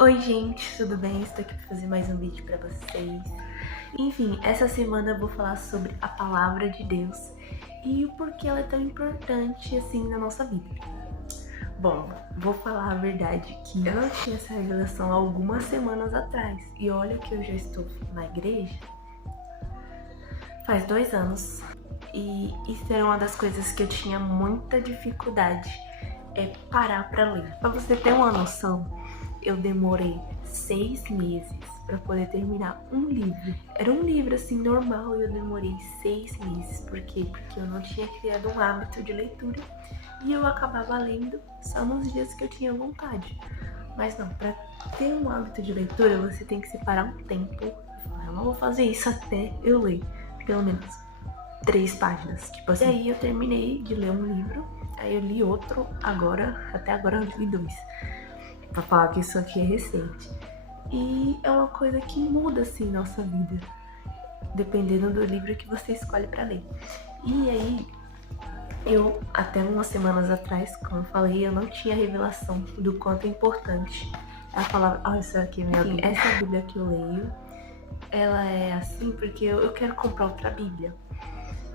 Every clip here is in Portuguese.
Oi gente, tudo bem? Estou aqui para fazer mais um vídeo para vocês. Enfim, essa semana eu vou falar sobre a palavra de Deus e o porquê ela é tão importante assim na nossa vida. Bom, vou falar a verdade que eu não tinha essa revelação há algumas semanas atrás e olha que eu já estou na igreja faz 2 anos e isso era uma das coisas que eu tinha muita dificuldade, é parar para ler. Para você ter uma noção, eu demorei 6 meses para poder terminar um livro. Era um livro assim normal e eu demorei 6 meses. Por quê? Porque eu não tinha criado um hábito de leitura e eu acabava lendo só nos dias que eu tinha vontade. Mas não, para ter um hábito de leitura você tem que separar um tempo. Eu não vou fazer isso até eu ler pelo menos 3 páginas, tipo assim. E aí eu terminei de ler um livro, aí eu li outro, até agora eu li 2. Pra falar que isso aqui é recente. E é uma coisa que muda assim nossa vida, dependendo do livro que você escolhe pra ler. E aí, eu até umas semanas atrás, como eu falei, eu não tinha revelação do quanto é importante a palavra. Olha isso aqui, minha Bíblia. Essa Bíblia que eu leio, ela é assim porque eu quero comprar outra Bíblia.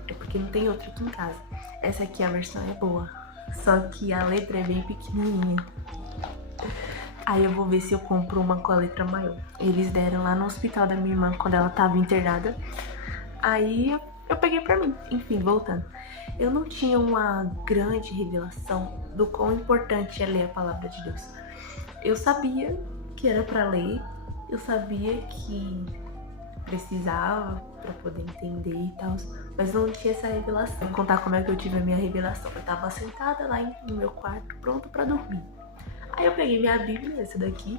É porque não tem outra aqui em casa. Essa aqui a versão é boa, só que a letra é bem pequenininha. Aí eu vou ver se eu compro uma com a letra maior. Eles deram lá no hospital da minha irmã quando ela tava internada. Aí eu peguei pra mim. Enfim, voltando. Eu não tinha uma grande revelação do quão importante é ler a palavra de Deus. Eu sabia que era pra ler. Eu sabia que precisava pra poder entender e tal. Mas não tinha essa revelação. Vou contar como é que eu tive a minha revelação. Eu tava sentada lá no meu quarto, pronto pra dormir. Aí eu peguei minha Bíblia, essa daqui,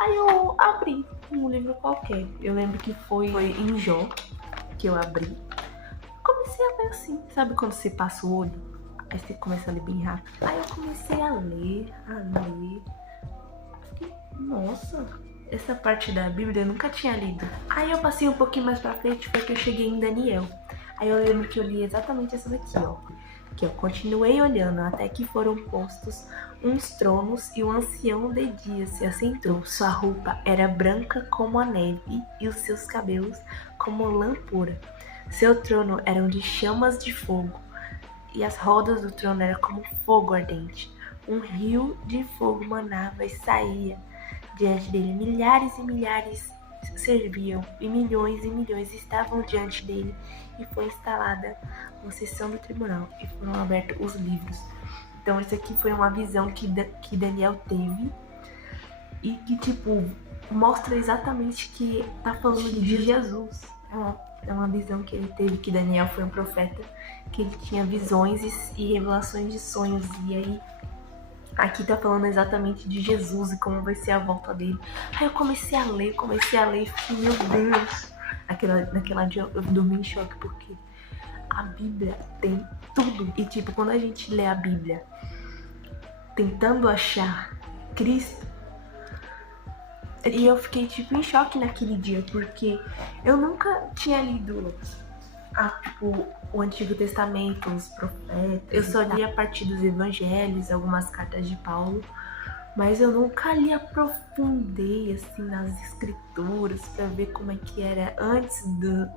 aí eu abri um livro qualquer. Eu lembro que foi em Jó que eu abri. Comecei a ler assim, sabe quando você passa o olho? Aí você começa a ler bem rápido. Aí eu comecei a ler. Fiquei, nossa, essa parte da Bíblia eu nunca tinha lido. Aí eu passei um pouquinho mais pra frente, foi que eu cheguei em Daniel. Aí eu lembro que eu li exatamente essa daqui, ó. Que eu continuei olhando até que foram postos uns tronos e o ancião de dia se assentou. Sua roupa era branca como a neve e os seus cabelos como lã pura. Seu trono eram de chamas de fogo e as rodas do trono eram como fogo ardente. Um rio de fogo manava e saía diante dele. Milhares e milhares serviam e milhões estavam diante dele, e foi instalada uma sessão do tribunal e foram abertos os livros. Então isso aqui foi uma visão que Daniel teve e que tipo mostra exatamente que tá falando de Jesus. É uma visão que ele teve, que Daniel foi um profeta, que ele tinha visões e revelações de sonhos, e aí aqui tá falando exatamente de Jesus e como vai ser a volta dele. Aí eu comecei a ler e fiquei, meu Deus. Naquela dia eu dormi em choque, porque a Bíblia tem tudo. E tipo, quando a gente lê a Bíblia tentando achar Cristo, e eu fiquei tipo em choque naquele dia, porque eu nunca tinha lido tipo, o Antigo Testamento, os profetas. Eu só li a partir dos evangelhos, algumas cartas de Paulo, mas eu nunca li aprofundei assim nas escrituras para ver como é que era antes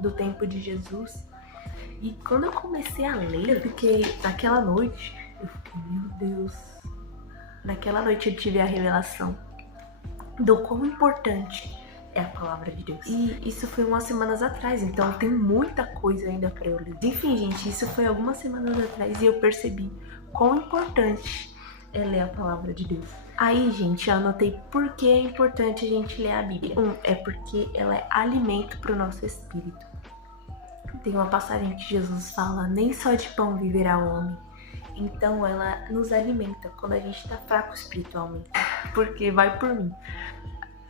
do tempo de Jesus. E quando eu comecei a ler, eu fiquei meu Deus. Naquela noite eu tive a revelação do quão importante é a palavra de Deus. E isso foi umas semanas atrás, então tem muita coisa ainda pra eu ler. Enfim, gente, isso foi algumas semanas atrás e eu percebi quão importante é ler a palavra de Deus. Aí, gente, eu anotei por que é importante a gente ler a Bíblia. É porque ela é alimento pro nosso espírito. Tem uma passagem que Jesus fala: nem só de pão viverá o homem. Então ela nos alimenta quando a gente tá fraco espiritualmente. Porque vai por mim,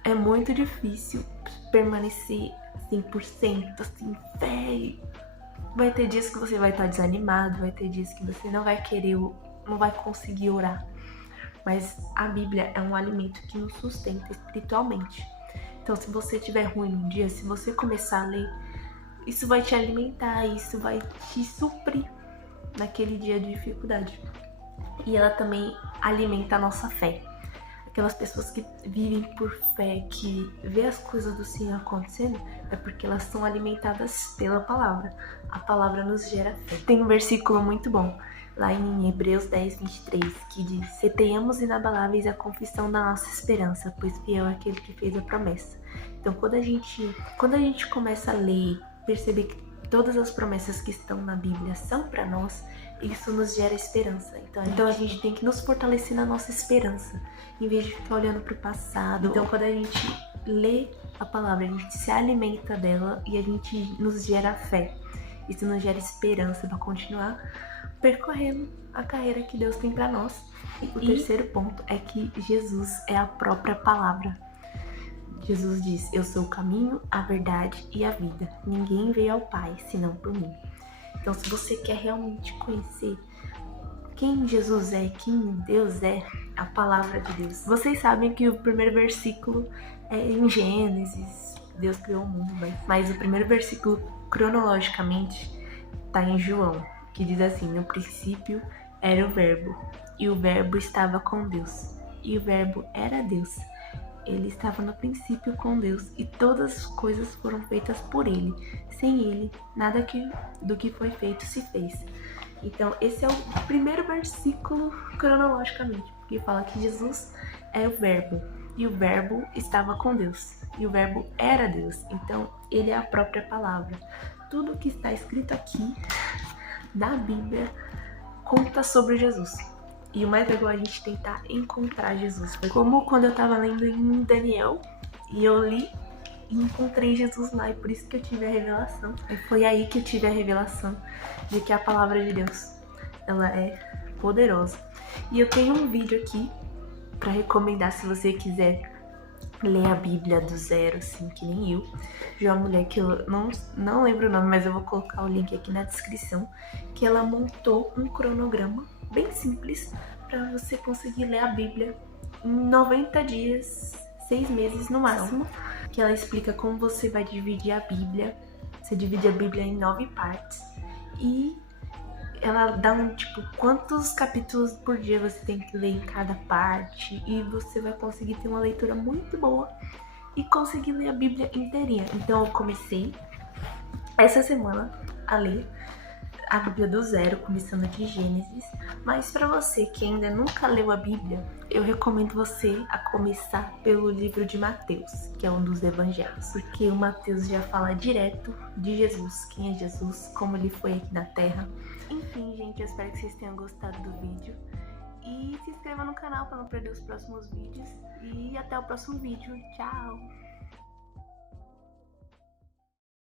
é muito difícil permanecer 100% assim, fé. Vai ter dias que você vai estar desanimado, vai ter dias que você não vai querer, não vai conseguir orar. Mas a Bíblia é um alimento que nos sustenta espiritualmente. Então se você estiver ruim um dia, se você começar a ler, isso vai te alimentar, isso vai te suprir naquele dia de dificuldade. E ela também alimenta a nossa fé. Aquelas pessoas que vivem por fé, que vê as coisas do Senhor acontecendo, é porque elas são alimentadas pela palavra. A palavra nos gera fé. Tem um versículo muito bom, lá em Hebreus 10, 23, que diz: "Se tenhamos inabaláveis a confissão da nossa esperança, pois fiel é aquele que fez a promessa." Então, quando a gente começa a ler, perceber que todas as promessas que estão na Bíblia são para nós, isso nos gera esperança. Então a gente tem que nos fortalecer na nossa esperança, em vez de ficar olhando para o passado. Então, quando a gente lê a palavra, a gente se alimenta dela e a gente nos gera fé. Isso nos gera esperança para continuar percorrendo a carreira que Deus tem para nós. E o terceiro ponto é que Jesus é a própria palavra. Jesus diz: "Eu sou o caminho, a verdade e a vida. Ninguém veio ao Pai senão por mim." Então, se você quer realmente conhecer quem Jesus é, quem Deus é, a palavra de Deus. Vocês sabem que o primeiro versículo é em Gênesis, Deus criou o mundo, mas o primeiro versículo, cronologicamente, está em João, que diz assim: "No princípio era o Verbo, e o Verbo estava com Deus, e o Verbo era Deus. Ele estava no princípio com Deus, e todas as coisas foram feitas por ele. Sem ele, nada do que foi feito se fez." Então, esse é o primeiro versículo cronologicamente, porque fala que Jesus é o Verbo, e o Verbo estava com Deus, e o Verbo era Deus. Então, ele é a própria palavra. Tudo que está escrito aqui na Bíblia conta sobre Jesus. E o mais legal é a gente tentar encontrar Jesus. Foi como quando eu tava lendo em Daniel, e eu li e encontrei Jesus lá, e por isso que eu tive a revelação. E foi aí que eu tive a revelação de que a palavra de Deus, ela é poderosa. E eu tenho um vídeo aqui pra recomendar se você quiser ler a Bíblia do zero, assim, que nem eu. De uma mulher que eu não lembro o nome, mas eu vou colocar o link aqui na descrição, que ela montou um cronograma bem simples para você conseguir ler a Bíblia em 90 dias, 6 meses no máximo, que ela explica como você vai dividir a Bíblia. Você divide a Bíblia em 9 partes e ela dá quantos capítulos por dia você tem que ler em cada parte, e você vai conseguir ter uma leitura muito boa e conseguir ler a Bíblia inteirinha. Então eu comecei essa semana a ler a Bíblia do zero, começando de Gênesis. Mas para você que ainda nunca leu a Bíblia, eu recomendo você a começar pelo livro de Mateus, que é um dos evangelhos, porque o Mateus já fala direto de Jesus, quem é Jesus, como ele foi aqui na Terra. Enfim, gente, eu espero que vocês tenham gostado do vídeo. E se inscreva no canal para não perder os próximos vídeos. E até o próximo vídeo. Tchau!